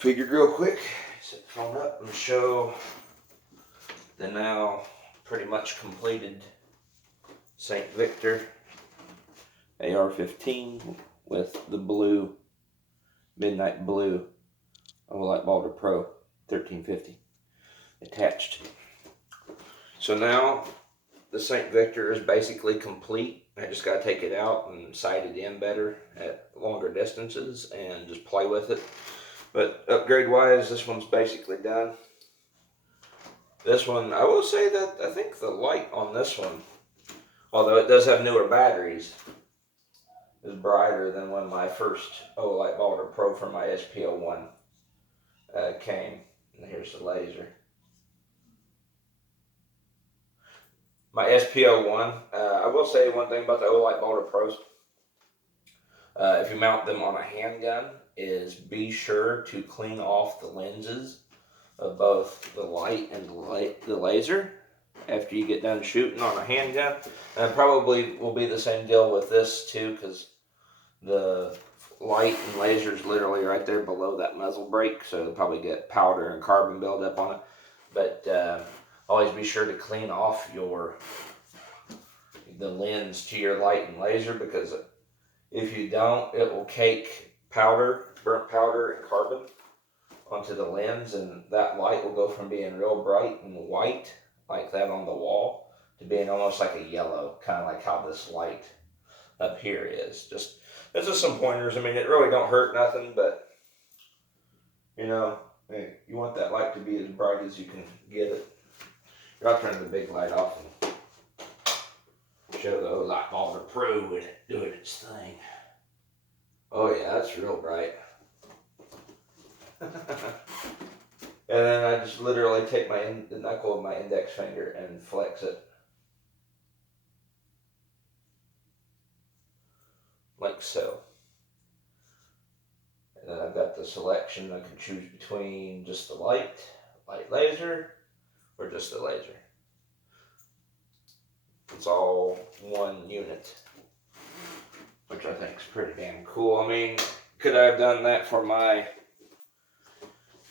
Figured real quick, set the phone up and show the now pretty much completed St. Victor AR15 with the blue, midnight blue Light Balder Pro 1350 attached. So now the St. Victor is basically complete. I just got to take it out and sight it in better at longer distances and just play with it. But upgrade wise, this one's basically done. This one, I will say that I think the light on this one, although it does have newer batteries, is brighter than when my first Light Balder Pro from my SP01 came. And here's the laser. My SP01, I will say one thing about the Light Balder Pros. If you mount them on a handgun, is be sure to clean off the lenses of both the light and the laser after you get done shooting on a handgun. And probably will be the same deal with this too, because the light and laser is literally right there below that muzzle brake, so you'll probably get powder and carbon buildup on it. But always be sure to clean off the lens to your light and laser, because if you don't, it will cake powder, burnt powder and carbon onto the lens, and that light will go from being real bright and white like that on the wall to being almost like a yellow, kind of like how this light up here is. This is some pointers. I mean, it really don't hurt nothing, but you know, you want that light to be as bright as you can get it. I'll turn the big light off and show the Light Balder Pro with it doing its thing. Oh yeah, that's real bright. And then I just literally take the knuckle of my index finger and flex it. Like so. And then I've got the selection. I can choose between just the light laser, or just the laser. It's all one unit, which I think is pretty damn cool. I mean, could I have done that for my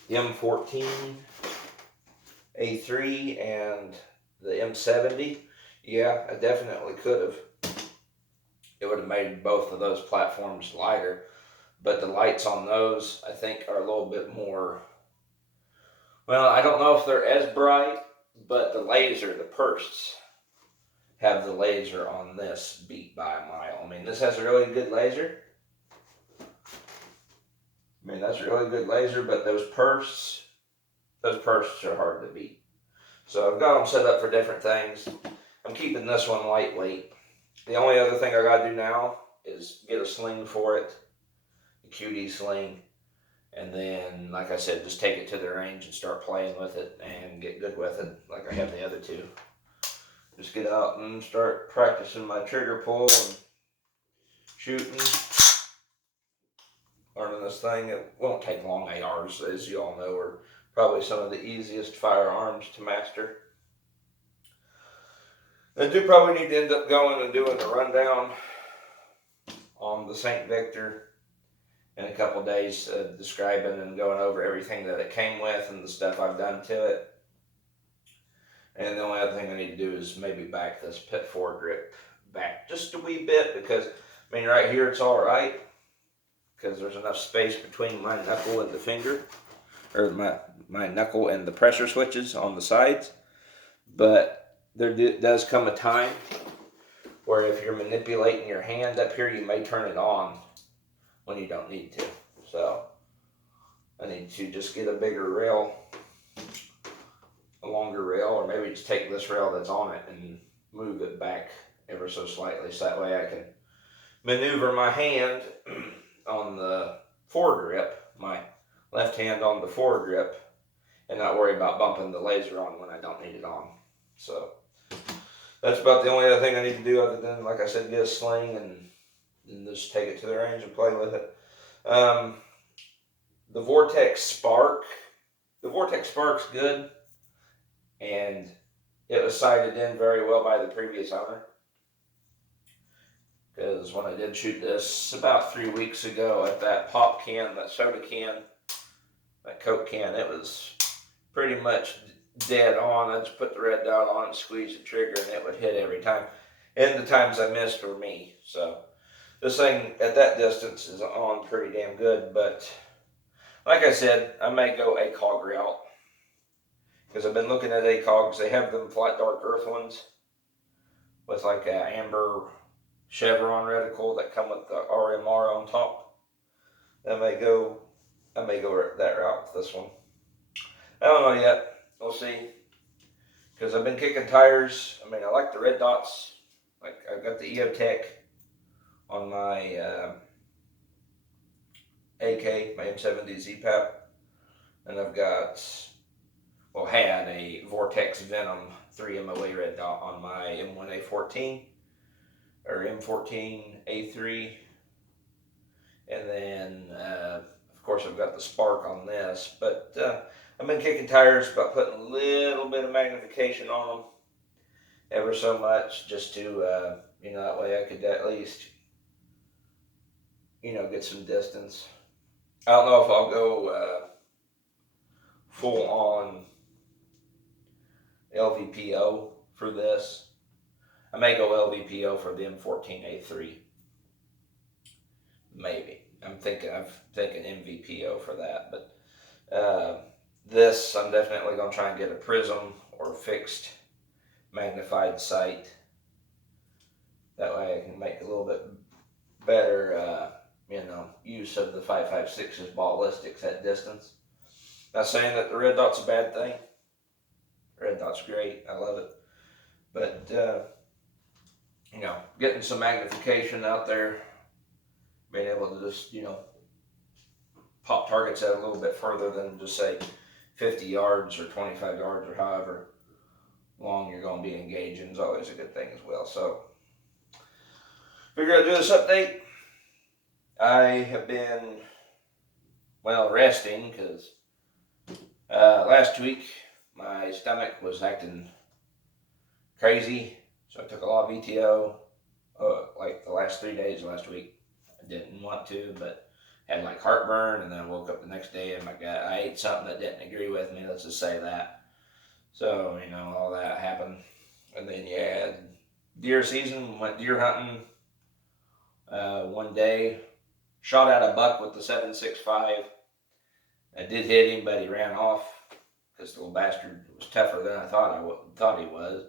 M14 A3 and the M70? Yeah, I definitely could have. It would have made both of those platforms lighter, but the lights on those, I think, are a little bit more, well, I don't know if they're as bright, but the laser, the Pursts, have the laser on this beat by a mile. I mean, this has a really good laser. I mean, that's a really good laser, but those Pursts are hard to beat. So I've got them set up for different things. I'm keeping this one lightweight. The only other thing I gotta do now is get a sling for it, a QD sling, and then, like I said, just take it to the range and start playing with it and get good with it, like I have the other two. Just get out and start practicing my trigger pull and shooting, learning this thing. It won't take long. ARs, as you all know, are probably some of the easiest firearms to master. I do probably need to end up going and doing a rundown on the St. Victor in a couple days, describing and going over everything that it came with and the stuff I've done to it. And the only other thing I need to do is maybe back this pit foregrip back just a wee bit, because, I mean, right here it's all right, because there's enough space between my knuckle and the finger, or my knuckle and the pressure switches on the sides. But there does come a time where if you're manipulating your hand up here, you may turn it on when you don't need to. So I need to just get a bigger rail, a longer rail, or maybe just take this rail that's on it and move it back ever so slightly, so that way I can maneuver my hand on the foregrip, my left hand on the foregrip, and not worry about bumping the laser on when I don't need it on. So that's about the only other thing I need to do, other than, like I said, get a sling and just take it to the range and play with it. The Vortex Spark's good, and it was sighted in very well by the previous owner. Because when I did shoot this about 3 weeks ago at that pop can, that soda can, that Coke can, it was pretty much dead on. I just put the red dot on and squeeze the trigger, and it would hit every time. And the times I missed were me. So this thing at that distance is on pretty damn good. But like I said, I may go ACOG route because I've been looking at ACOGs. They have them flat dark earth ones with like a amber chevron reticle that come with the RMR on top. I may go that route with this one. I don't know yet. We'll see. Because I've been kicking tires. I mean, I like the red dots. Like, I've got the EOTech on my AK, my M70 ZPAP. And I've got, had a Vortex Venom 3 MOA red dot on my M1A14 or M14A3. And then, of course, I've got the Spark on this. But I've been kicking tires about putting a little bit of magnification on them, ever so much, just to, that way I could at least, get some distance. I don't know if I'll go full on LVPO for this. I may go LVPO for the M14A3. Maybe. I'm thinking MVPO for that, but this, I'm definitely going to try and get a prism or fixed magnified sight. That way I can make a little bit better, use of the 5.56's ballistics at distance. Not saying that the red dot's a bad thing. Red dot's great. I love it. But, getting some magnification out there, being able to just, pop targets out a little bit further than just say 50 yards or 25 yards or however long you're going to be engaging is always a good thing as well. So, figured I'd do this update. I have been, resting because last week my stomach was acting crazy. So I took a lot of VTO like the last 3 days of last week. I didn't want to, but had like heartburn, and then I woke up the next day and I ate something that didn't agree with me, let's just say that. So, all that happened. And then, deer season, went deer hunting one day, shot at a buck with the 7.65. I did hit him, but he ran off because the little bastard was tougher than I thought he was.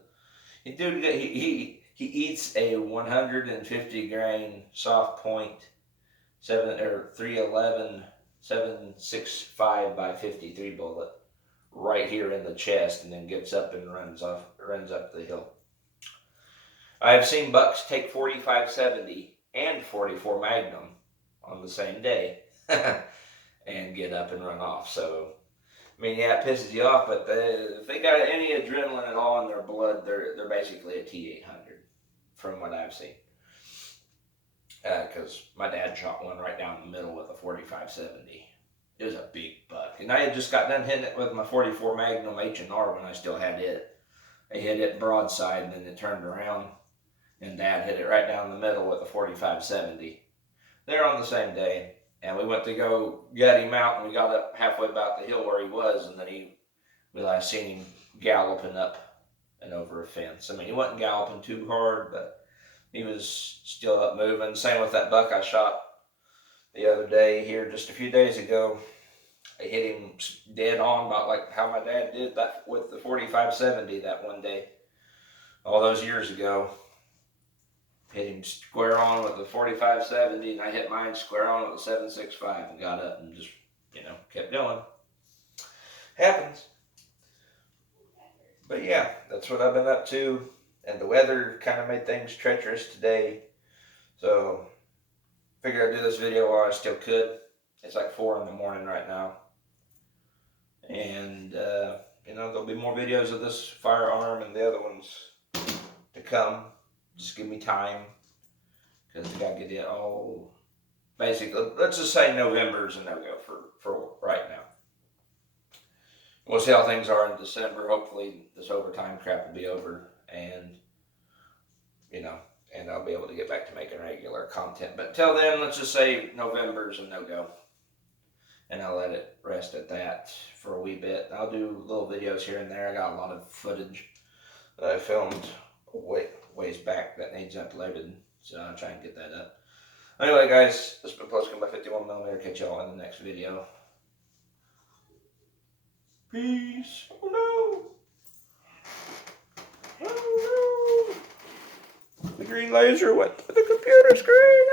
He eats a 150 grain soft point 311 7.65 by 53 bullet right here in the chest, and then gets up and runs up the hill. I have seen bucks take 45-70 and 44 Magnum on the same day and get up and run off. So, it pisses you off, but if they got any adrenaline at all in their blood, they're basically a T800 from what I've seen. Because my dad shot one right down the middle with a 45-70. It was a big buck. And I had just got done hitting it with my 44 Magnum H&R when I still had it. I hit it broadside, and then it turned around, and Dad hit it right down the middle with a 45-70. They're on the same day, and we went to go gut him out, and we got up halfway about the hill where he was, and then I seen him galloping up and over a fence. He wasn't galloping too hard, but he was still up moving. Same with that buck I shot the other day here just a few days ago. I hit him dead on, about like how my dad did that with the 45-70 that one day, all those years ago. Hit him square on with the 45-70, and I hit mine square on with the 7.65 and got up and just, kept going. Happens. But yeah, that's what I've been up to. And the weather kind of made things treacherous today. So, figured I'd do this video while I still could. It's like 4 in the morning right now. And, there'll be more videos of this firearm and the other ones to come. Just give me time. Because we got to get it all. Basically, let's just say November's a no-go for right now. We'll see how things are in December. Hopefully, this overtime crap will be over. And, and I'll be able to get back to making regular content. But until then, let's just say November's a no-go. and I'll let it rest at that for a wee bit. I'll do little videos here and there. I got a lot of footage that I filmed ways back that needs uploaded, so I'll try and get that up. Anyway, guys, this has been Plus by 51mm. Catch y'all in the next video. Peace. Oh no! Oh no! The green laser went to the computer screen.